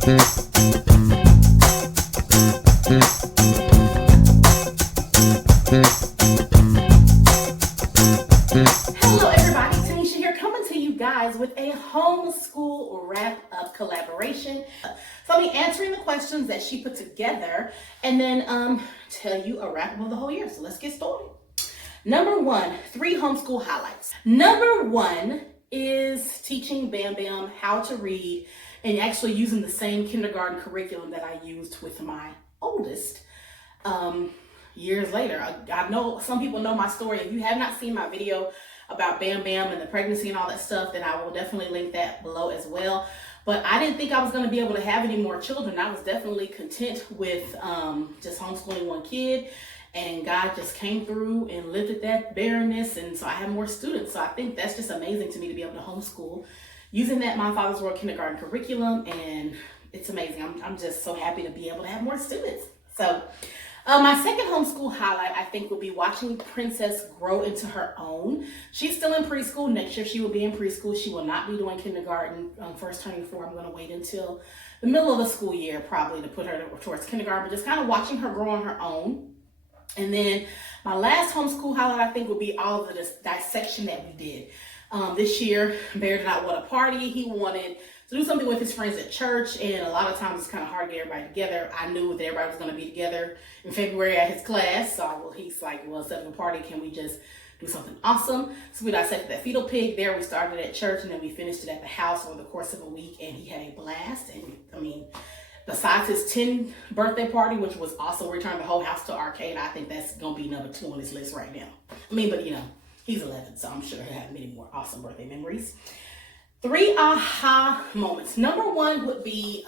Hello everybody, Tanisha here, coming to you guys with a homeschool wrap-up collaboration. So I'll be answering the questions that she put together and then tell you a wrap-up of the whole year. So let's get started. Number one, 3 homeschool highlights. Number 1 is teaching Bam Bam how to read and actually using the same kindergarten curriculum that I used with my oldest. Years later, I know some people know my story. If you have not seen my video about Bam Bam and the pregnancy and all that stuff, then I will definitely link that below as well. But I didn't think I was going to be able to have any more children. I was definitely content with just homeschooling one kid, and God just came through and lifted that barrenness, and so I have more students. So I think that's just amazing to me to be able to homeschool using that My Father's World kindergarten curriculum, and it's amazing. I'm just so happy to be able to have more students. So my second homeschool highlight, I think, will be watching Princess grow into her own. She's still in preschool. Next year, she will be in preschool. She will not be doing kindergarten. First turning 4, I'm going to wait until the middle of the school year, probably, to put her towards kindergarten, but just kind of watching her grow on her own. And then my last homeschool highlight, I think, will be all of this dissection that we did. This year, Bear did not want a party. He wanted to do something with his friends at church, and a lot of times it's kind of hard to get everybody together. I knew that everybody was going to be together in February at his class, so he's like, well, instead of a party, can we just do something awesome? So we dissected that fetal pig there. We started at church, and then we finished it at the house over the course of a week, and he had a blast. And I mean, besides his 10th birthday party, which was awesome, we turned the whole house to arcade. I think that's going to be number 2 on his list right now. I mean, but you know, he's 11, so I'm sure he'll have many more awesome birthday memories. 3 aha moments. Number 1 would be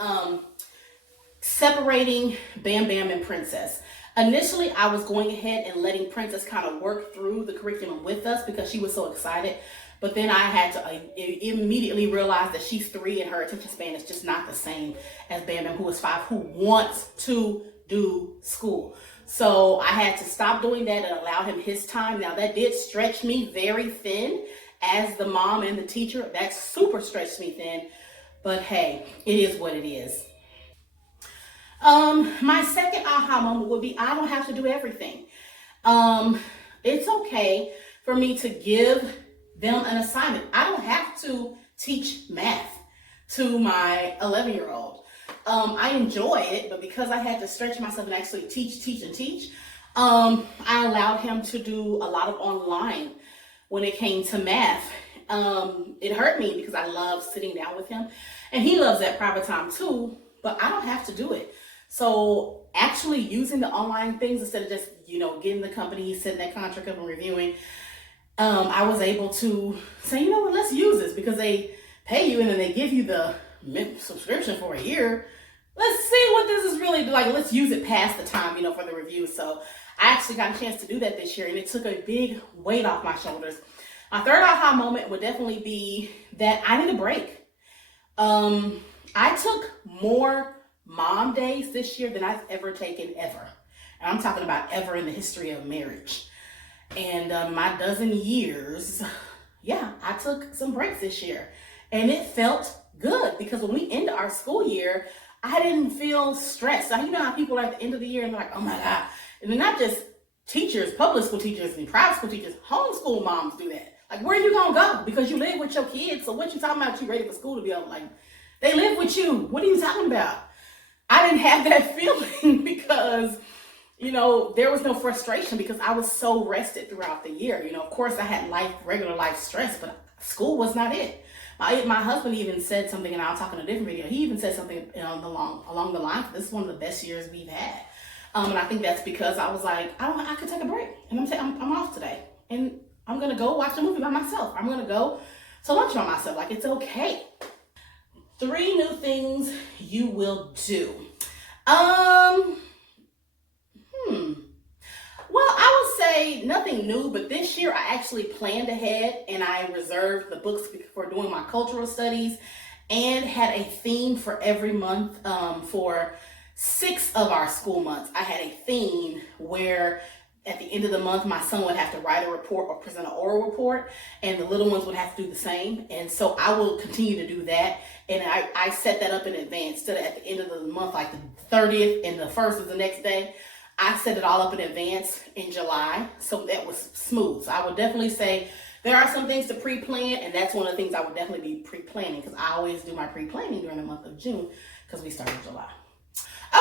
separating Bam Bam and Princess. Initially, I was going ahead and letting Princess kind of work through the curriculum with us because she was so excited. But then I had to immediately realize that she's 3 and her attention span is just not the same as Bam Bam, who is 5, who wants to do school. So I had to stop doing that and allow him his time. Now, that did stretch me very thin as the mom and the teacher. That super stretched me thin. But hey, it is what it is. My second aha moment would be I don't have to do everything. It's okay for me to give them an assignment. I don't have to teach math to my 11-year-old. I enjoy it, but because I had to stretch myself and actually teach, I allowed him to do a lot of online when it came to math. It hurt me because I love sitting down with him, and he loves that private time too, but I don't have to do it. So actually using the online things instead of just, getting the company, setting that contract up and reviewing, I was able to say, you know what, let's use this because they pay you and then they give you the subscription for a year. Let's see what this is really like. Let's use it past the time, for the review. So I actually got a chance to do that this year, and it took a big weight off my shoulders. My third aha moment would definitely be that I need a break. I took more mom days this year than I've ever taken ever. And I'm talking about ever in the history of marriage. And my dozen years, I took some breaks this year. And it felt good because when we ended our school year, I didn't feel stressed. So you know how people are at the end of the year and they're like, oh my God. And they're not just teachers, public school teachers and private school teachers, homeschool moms do that. Like, where are you going to go? Because you live with your kids. So what you talking about? You ready for school to be over? Like, they live with you. What are you talking about? I didn't have that feeling because, there was no frustration because I was so rested throughout the year. Of course I had regular life stress, but school was not it. My husband even said something, and I'll talk in a different video. He even said something along the lines, this is one of the best years we've had. And I think that's because I was like, I could take a break. And I'm off today. And I'm going to go watch a movie by myself. I'm going to go to lunch by myself. Like, it's okay. 3 new things you will do. Well, I would say nothing new, but this year I actually planned ahead and I reserved the books for doing my cultural studies and had a theme for every month. For 6 of our school months, I had a theme where at the end of the month, my son would have to write a report or present an oral report, and the little ones would have to do the same. And so I will continue to do that. And I set that up in advance, instead of at the end of the month, like the 30th and the 1st of the next day. I set it all up in advance in July, so that was smooth. So I would definitely say there are some things to pre-plan, and that's one of the things I would definitely be pre-planning, because I always do my pre-planning during the month of June, because we start in July.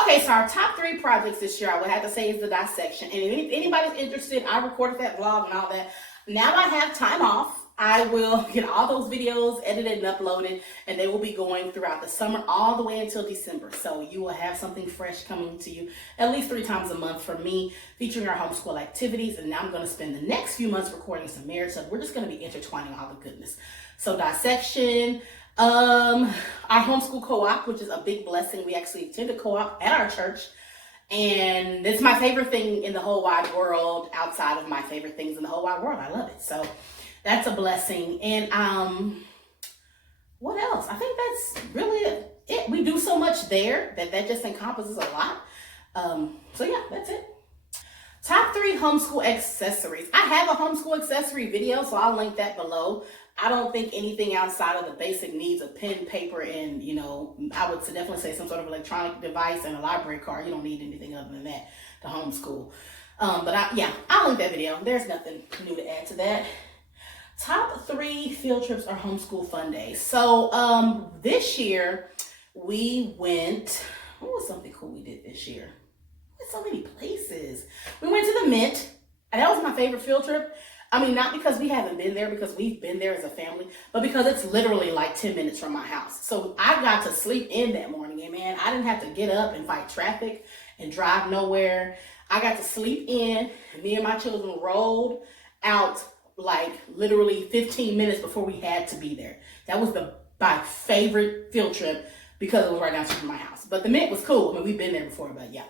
Okay, so our top 3 projects this year, I would have to say, is the dissection. And if anybody's interested, I recorded that vlog and all that. Now that I have time off, I will get all those videos edited and uploaded, and they will be going throughout the summer all the way until December. So you will have something fresh coming to you at least 3 times a month from me, featuring our homeschool activities. And now I'm going to spend the next few months recording some marriage stuff. We're just going to be intertwining all the goodness. So dissection, our homeschool co-op, which is a big blessing. We actually attended co-op at our church, and it's my favorite thing in the whole wide world, outside of my favorite things in the whole wide world. I love it. So that's a blessing. And what else? I think that's really it. We do so much there that just encompasses a lot. So yeah, that's it. Top 3 homeschool accessories. I have a homeschool accessory video, so I'll link that below. I don't think anything outside of the basic needs of pen, paper, and, I would definitely say some sort of electronic device and a library card. You don't need anything other than that to homeschool. But I'll link that video. There's nothing new to add to that. Top 3 field trips or homeschool fun days. So this year we went, what was something cool we did this year? We went so many places. We went to the Mint, and that was my favorite field trip. I mean, not because we haven't been there, because we've been there as a family, but because it's literally like 10 minutes from my house. So I got to sleep in that morning, and man, I didn't have to get up and fight traffic and drive nowhere. I got to sleep in, and me and my children rolled out like literally 15 minutes before we had to be there. That was my favorite field trip, because it was right down from my house. But the Mint was cool. I mean, we've been there before, but yeah.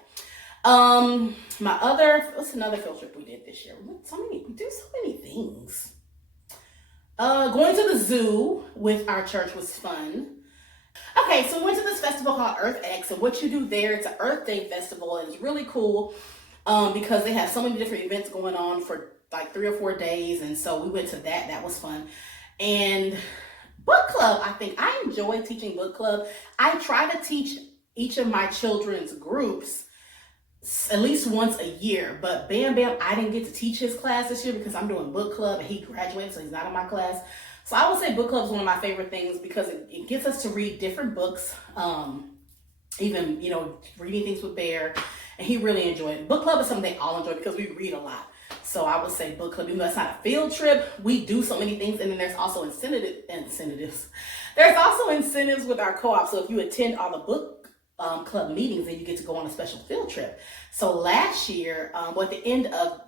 What's another field trip we did this year? We do so many things. Going to the zoo with our church was fun. Okay, so we went to this festival called Earth X, and what you do there, it's an Earth Day festival, and it's really cool because they have so many different events going on for like 3 or 4 days, and so we went to that. That was fun. And book club, I think I enjoy teaching book club. I try to teach each of my children's groups at least once a year, but Bam Bam, I didn't get to teach his class this year because I'm doing book club, and he graduated, so he's not in my class. So I would say book club is one of my favorite things, because it gets us to read different books, even, reading things with Bear, and he really enjoyed it. Book club is something they all enjoy because we read a lot. So I would say book club, even though it's not a field trip, we do so many things. And then there's also incentives. There's also incentives with our co-op. So if you attend all the book club meetings, then you get to go on a special field trip. So last year, at the end of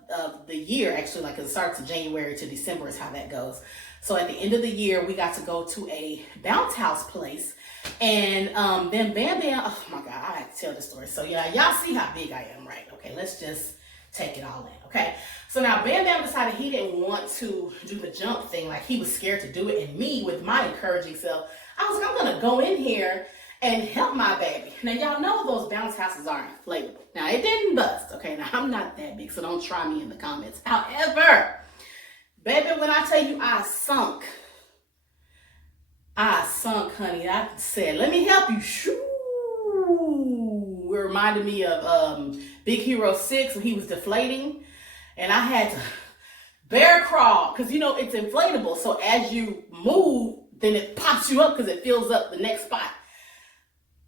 the year, actually, like it starts in January to December is how that goes. So at the end of the year, we got to go to a bounce house place. And then Bam Bam, oh my God, I have to tell this story. So yeah, y'all see how big I am, right? Okay, let's just take it all in, okay? So now Bam Bam decided he didn't want to do the jump thing, like he was scared to do it. And me, with my encouraging self, I was like, I'm gonna go in here and help my baby. Now y'all know those bounce houses are inflatable. Now it didn't bust, okay? Now I'm not that big, so don't try me in the comments. However, baby, when I tell you I sunk, honey. I said, let me help you. Shoo! It reminded me of Big Hero 6 when he was deflating, and I had to bear crawl, because it's inflatable. So as you move, then it pops you up because it fills up the next spot.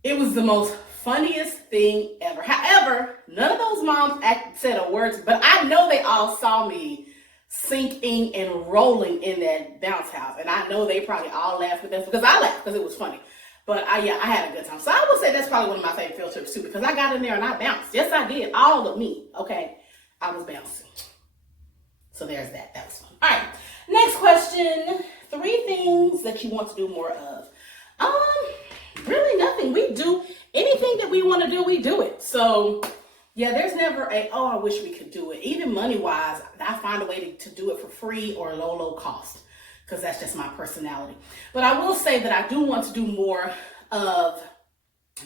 It was the most funniest thing ever. However, none of those moms said a word, but I know they all saw me sinking and rolling in that bounce house. And I know they probably all laughed with us, because I laughed because it was funny. But I had a good time. So I would say that's probably one of my favorite field trips too, because I got in there and I bounced. Yes, I did. All of me. Okay. I was bouncing. So there's that. That was fun. All right. Next question. 3 things that you want to do more of. Really nothing. We do anything that we want to do, we do it. So yeah, there's never I wish we could do it. Even money-wise, I find a way to do it for free or low cost, because that's just my personality. But I will say that I do want to do more of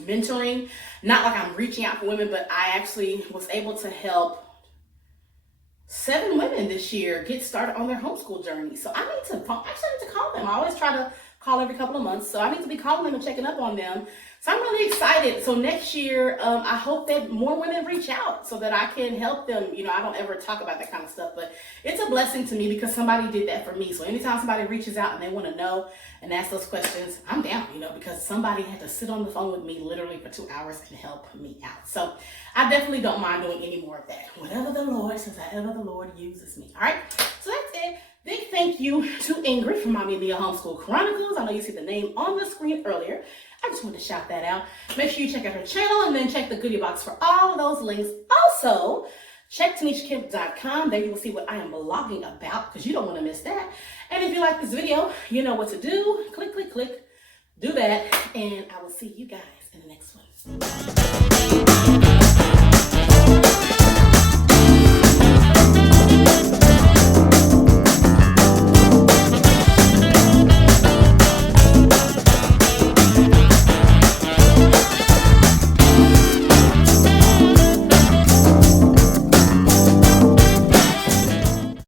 mentoring. Not like I'm reaching out for women, but I actually was able to help 7 women this year get started on their homeschool journey. So I need to call them. I always try to call every couple of months. So I need to be calling them and checking up on them. So I'm really excited. So next year, I hope that more women reach out so that I can help them. I don't ever talk about that kind of stuff, but it's a blessing to me because somebody did that for me. So anytime somebody reaches out and they want to know and ask those questions, I'm down, because somebody had to sit on the phone with me literally for 2 hours and help me out. So I definitely don't mind doing any more of that. Whatever the Lord says, however the Lord uses me. All right. So that's it. Big thank you to Ingrid from Mommy and Mia Homeschool Chronicles. I know you see the name on the screen earlier. I just wanted to shout that out. Make sure you check out her channel and then check the goodie box for all of those links. Also, check TanishaKemp.com. There you will see what I am blogging about because you don't want to miss that. And if you like this video, you know what to do. Click, click, click. Do that. And I will see you guys in the next one.